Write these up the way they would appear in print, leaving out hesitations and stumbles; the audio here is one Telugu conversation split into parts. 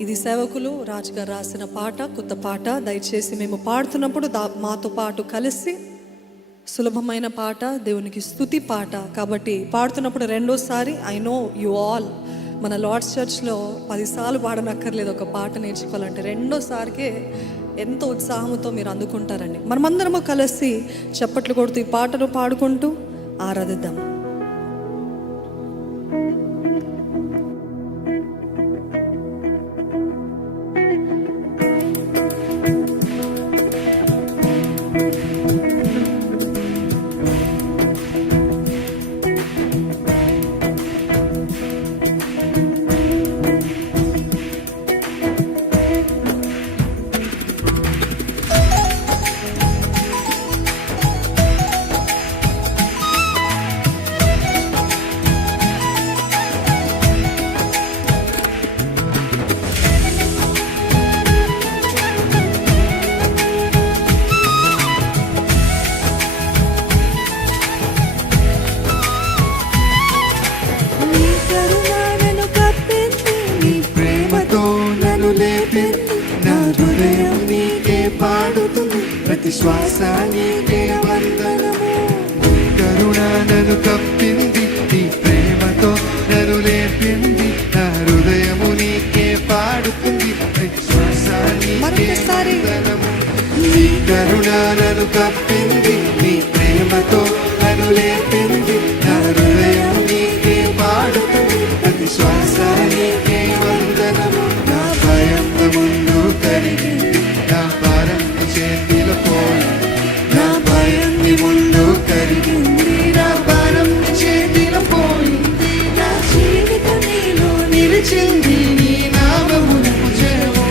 ఇది సేవకులు రాజుగారు రాసిన పాట, కొత్త పాట. దయచేసి మేము పాడుతున్నప్పుడు మాతో పాటు కలిసి, సులభమైన పాట, దేవునికి స్తుతి పాట కాబట్టి పాడుతున్నప్పుడు రెండోసారి ఐ నో యు ఆల్ మన లార్డ్స్ చర్చ్లో 10 సార్లు పాడనక్కర్లేదు. ఒక పాట నేర్చుకోవాలంటే రెండోసారికే ఎంతో ఉత్సాహంతో మీరు అందుకుంటారండి. మనమందరము కలిసి చప్పట్లు కొడుతూ ఈ పాటను పాడుకుంటూ ఆరాధిద్దాం. నా హృదయం నీకే పాడుతుంది, ప్రతి శ్వాస నీకే వందనము. కరుణ నన్ను కప్పింది, నీ ప్రేమతో నన్ను లేపింది. నా హృదయము నీకే పాడుతుంది, ప్రతి శ్వాస నీకే వందనము. నీ కరుణ నన్ను కప్పింది, నీ ప్రేమతో నన్ను లేపింది. నా హృదయం నీకే పాడుతుంది, ప్రతి శ్వాస నీకే వందనము. ముందు కరిగింది, నా భారం చేతిలో పోయింది. నా భయం ముందు కరిగింది, నా భారం చేతిలో పోయింది. నా జీవితం నీలో నిలిచింది, నీ నామమునకు జయము.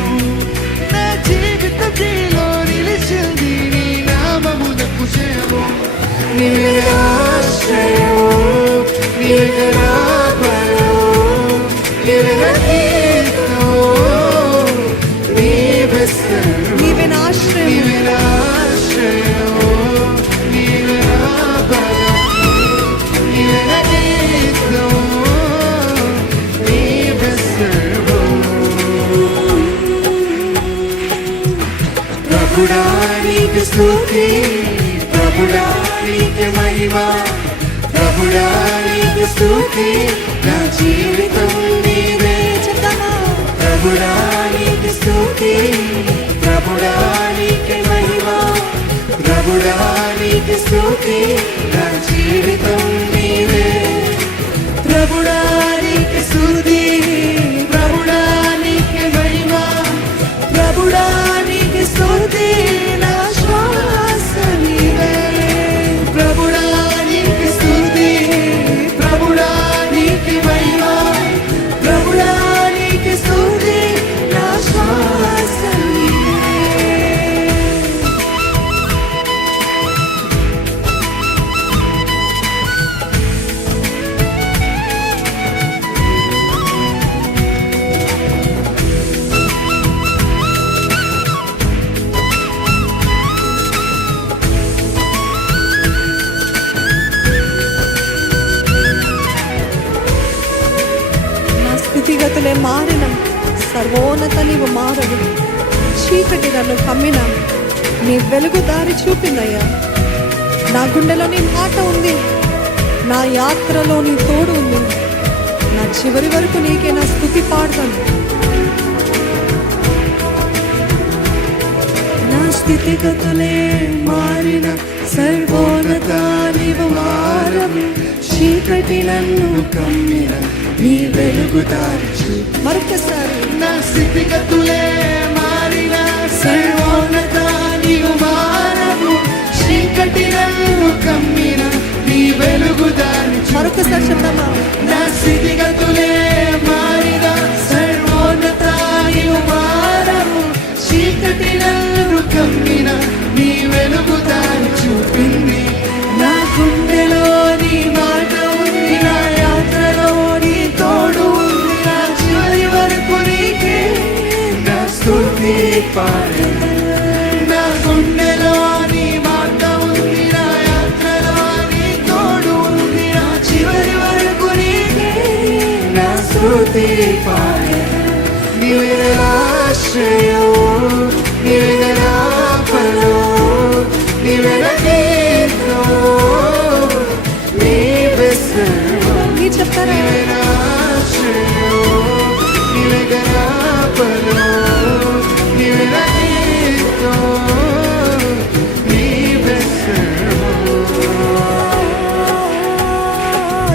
నా జీవితం నీలో నిలిచింది, నీ నామమునకు జయము. నీవే ఆశ్రయం, నీవే ఆభరణం, నీవే ప్రభుడా నీకు స్తుతి, ప్రభుడా నీకు మహిమ, ప్రభుడా నీకు స్తుతి. నా జీవితం నీవే. ప్రభుడా నీకు స్తుతి, ప్రభుడా నీకు మహిమ, ప్రభుడా నీకు స్తుతి. నా జీవితం నీవే. ప్రభుడా నీకు స్తుతి, ప్రభుడా నీకు మహిమ, ప్రభుడా నీకు స్తుతి. నా శ్వాస నీవే. ప్రభుడా నీకు స్తుతి, ప్రభుడా నీకు మహిమ, ప్రభుడా నీకు స్తుతి. నా శ్వాస స్థితిగతులే మారిన సర్వోన్నత నీవు మారదు. చీకటి నన్ను కమ్మిన నీ వెలుగు దారి చూపిందయ్యా. నా గుండెలో నీ మాట ఉంది, నా యాత్రలో నీ తోడు ఉంది. నా చివరి వరకు నీకే నా స్తుతి పాడతాను. నా స్థితిగతులే మారిన సర్వోన్నత నీవు మారవు. చీకటి నన్ను కమ్మిన నీ వెలుగు దారి. మరొకసారి నా స్థితిగతులే మారిన సర్వోన్నత నీవు మారవు. చీకటి నన్ను కమ్మిన నీ వెలుగు దారి. మరొకసారి చెప్తామా? నా స్థితిగతులే మారిన సర్వోన్నత నీవు మారవు. చీకటి నన్ను కమ్మిన నీ వెలుగు దారి చూపింది. నా గుండెలో నీ మాట ఉంది, నా యాత్రలో నీ తోడు ఉంది. నా చివరి వరకు నీకే నా స్తుతి పాడెను. నా గుండెలో నీ మాట ఉంది, నా యాత్రలో నీ తోడు ఉంది. నా చివరి వరకు నీకే నా స్తుతి పాడెను. నీవే ఆశ్రయం నీవే నా బలం నీవే నా కీర్తం నీవే సర్వం మీరు చెప్తారా? నీవే నా ఆశ్రయం నీవే నా బలం నీవే నా కీర్తం నీవే సర్వం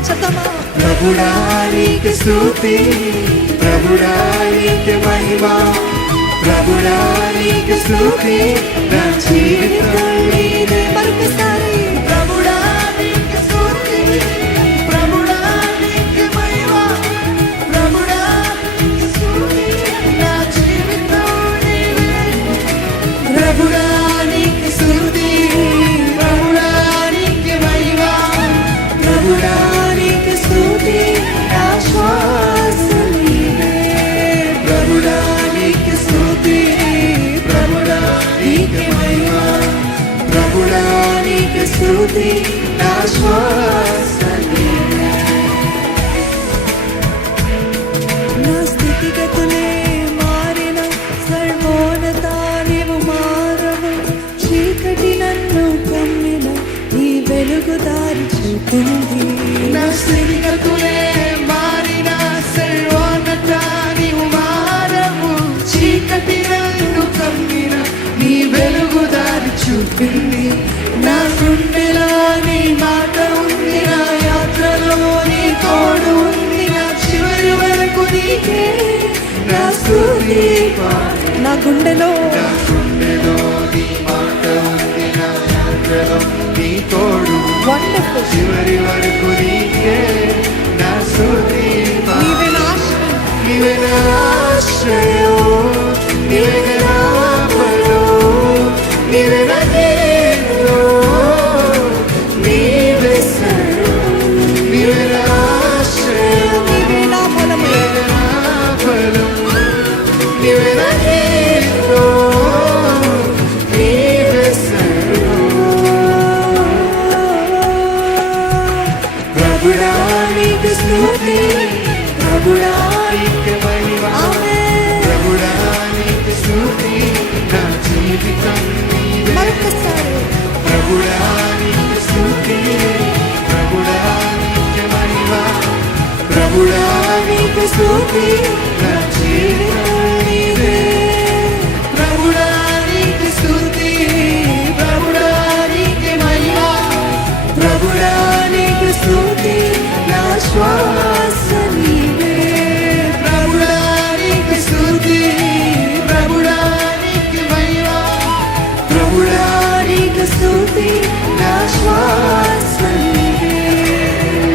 చెప్తామా? ప్రభుడా నీకు స్తుతి ప్రభుడా నీకు మహిమ ప్రభుడా నీకు స్తుతి నా జీవితం నీదే మరొకసారి ప్రభుడా నీకు స్తుతి ప్రభుడా నీకు మహిమ ప్రభుడా నీకు స్తుతి నా జీవితం నీదే ప్రభుడా నీకు స్తుతి ప్రభుడా నీకు మహిమ ప్రభుడా నీకు స్తుతి నా శ్వాస నీవే ప్రభుడా నీకు స్తుతి ప్రభుడా నీకు మహిమ ప్రభుడా నీకు స్తుతి నా శ్వాస నీవే నా స్థితిగతులే మారిన సర్వోన్నత నీవు మారవు చీకటి నన్ను కమ్మిన నీ వెలుగు దారి చూపింది నా స్థితిగతులే మారిన సర్వోన్నత నీవు మారవు చీకటి నన్ను కమ్మిన నీ వెలుగు దారి చూపింది నా గుండెలో నీ మాట ఉంది నా యాత్రలో నీ తోడు ఉంది నా చివరి వరకు నీకే నా స్తుతి పాడి నా గుండెలో నా గుండెలో నీ మాట ఉంది నా యాత్రలో నీ తోడు వండర్ఫుల్ చివరి వరకు నీకే నా స్తుతి నీవే నా ఆశ్రయం. నీవే నా ఆశ్రయం నీవే నా బలం నీవే నా కీర్తం నీవే సర్వం నీవే నా ఆశ్రయం నీవే నా బలము. నీవే నా బలం నీవే నా కీర్తం నీవే సర్వం ప్రభుడా నీకు స్తుతి ప్రభుడా నీకు మహిమ ప్రభుడా నీకు స్తుతి నా జీవితం నీవే మరొకసారి ప్రభుడా నీకు స్తుతి ప్రభుడా నీకు మహిమ ప్రభుడా నీకు స్తుతి నా జీవితం నీవే ప్రభుడా నీకు స్తుతి ప్రభుడా నీకు మహిమ ప్రభుడా నీకు స్తుతి నా శ్వాస నీవే ప్రభుడా నీకు స్తుతి ప్రభుడా నీకు మహిమ ప్రభుడా నీకు స్తుతి నా శ్వాస నీవే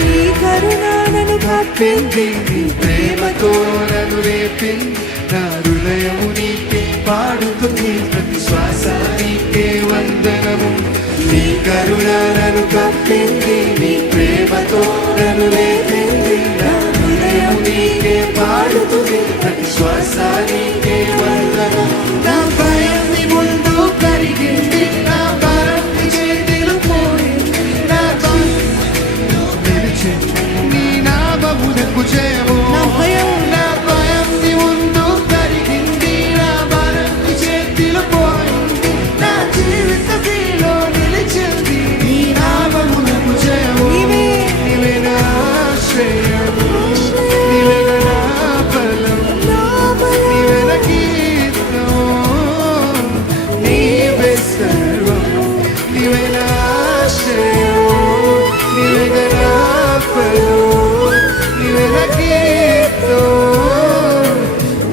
నీ కరుణ నన్ను కప్పింది నీ ప్రేమతో నన్ను లేపింది నా హృదయము నీకే పాడుతుంది ప్రతి శ్వాస నీకే వందనము నీ కరుణ నన్ను కప్పింది నీ ప్రేమతో నన్ను లేపింది నా హృదయం నీకే పాడుతుంది ప్రతి శ్వాస నీకే వందనము నా భయం నీ ముందు కరిగింది నా భారం నీ చేతిలో పోయింది నా నీ నామమునకు జయము నా భయం నా భయం నీ ముందు కరిగింది నా భారం నీ చేతిలో పోయింది నా జీవితంలో నిలిచింది నీ నామమునకు జయము నీవే. నీవే నా ఆశ్రయము నీవే నా బలం నా బలం. నీవే నా కీర్తం నీవే సర్వం నీవే నా ఆశ్రయం నీవే నా బలం నీవే నా కీర్తం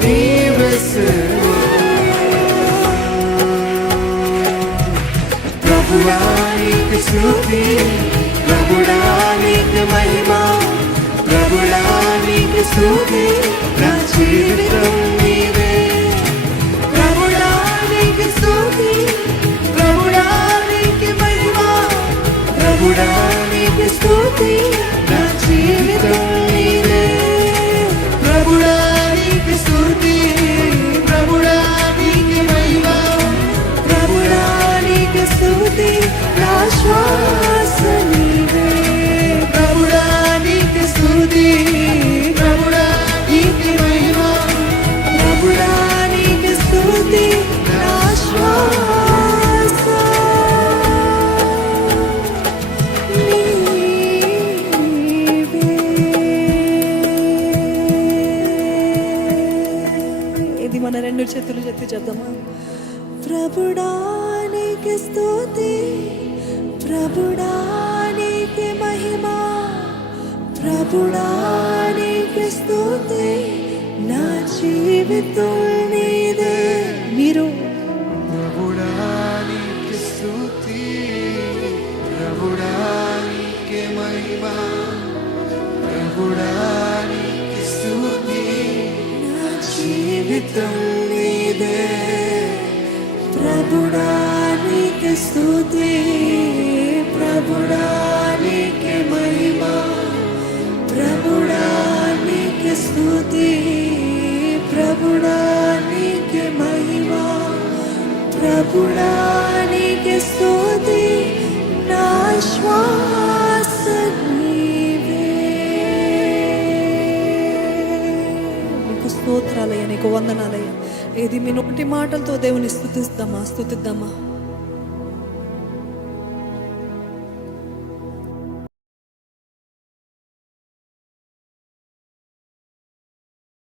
నీవే సర్వం ప్రభువా నీకు స్తుతి ప్రభుడా నీకు మహిమ ప్రభుడా నీకు స్తుతి నా జీవితం నీవే ప్రభుడా నీకు స్తుతి ప్రభుడా నీకు మహిమ ప్రభుడా నీకు స్తుతి నా జీవితం నీవే ప్రభుడా నీకు స్తుతి ప్రభుడా నీకు మహిమ ప్రభుడా నీకు స్తుతి నా శ్వాస నీవే ప్రభుడా నీకు స్తుతి ప్రభుడా నీకు మహిమ ప్రభుడా నీకు ఇది మన రెండు చేతులు ఎత్తి చెప్దామా? ప్రభుడానికి స్తుతి, ప్రభుడానికి మహిమ, ప్రభుడానికి స్తుతి, నా జీవితం నీదే. మీరు ప్రభుడానికి స్తుతి, ప్రభుడానికి మహిమ, ప్రభుడానికి స్తుతి, నా జీవితం నీదే. ప్రభుడానికి స్తుతి, ప్రభుడానికి మహిమ, ప్రభుడానికి స్తుతి, ప్రభుడానికి మహిమ, ప్రభుడానికి స్తుతి, నా శ్వాస నీవే. నీకు స్తోత్రాలయ్యా, నీకు వందనాలయ్యా. ఏది మీ నోటి మాటలతో దేవుని స్తుతిద్దామా?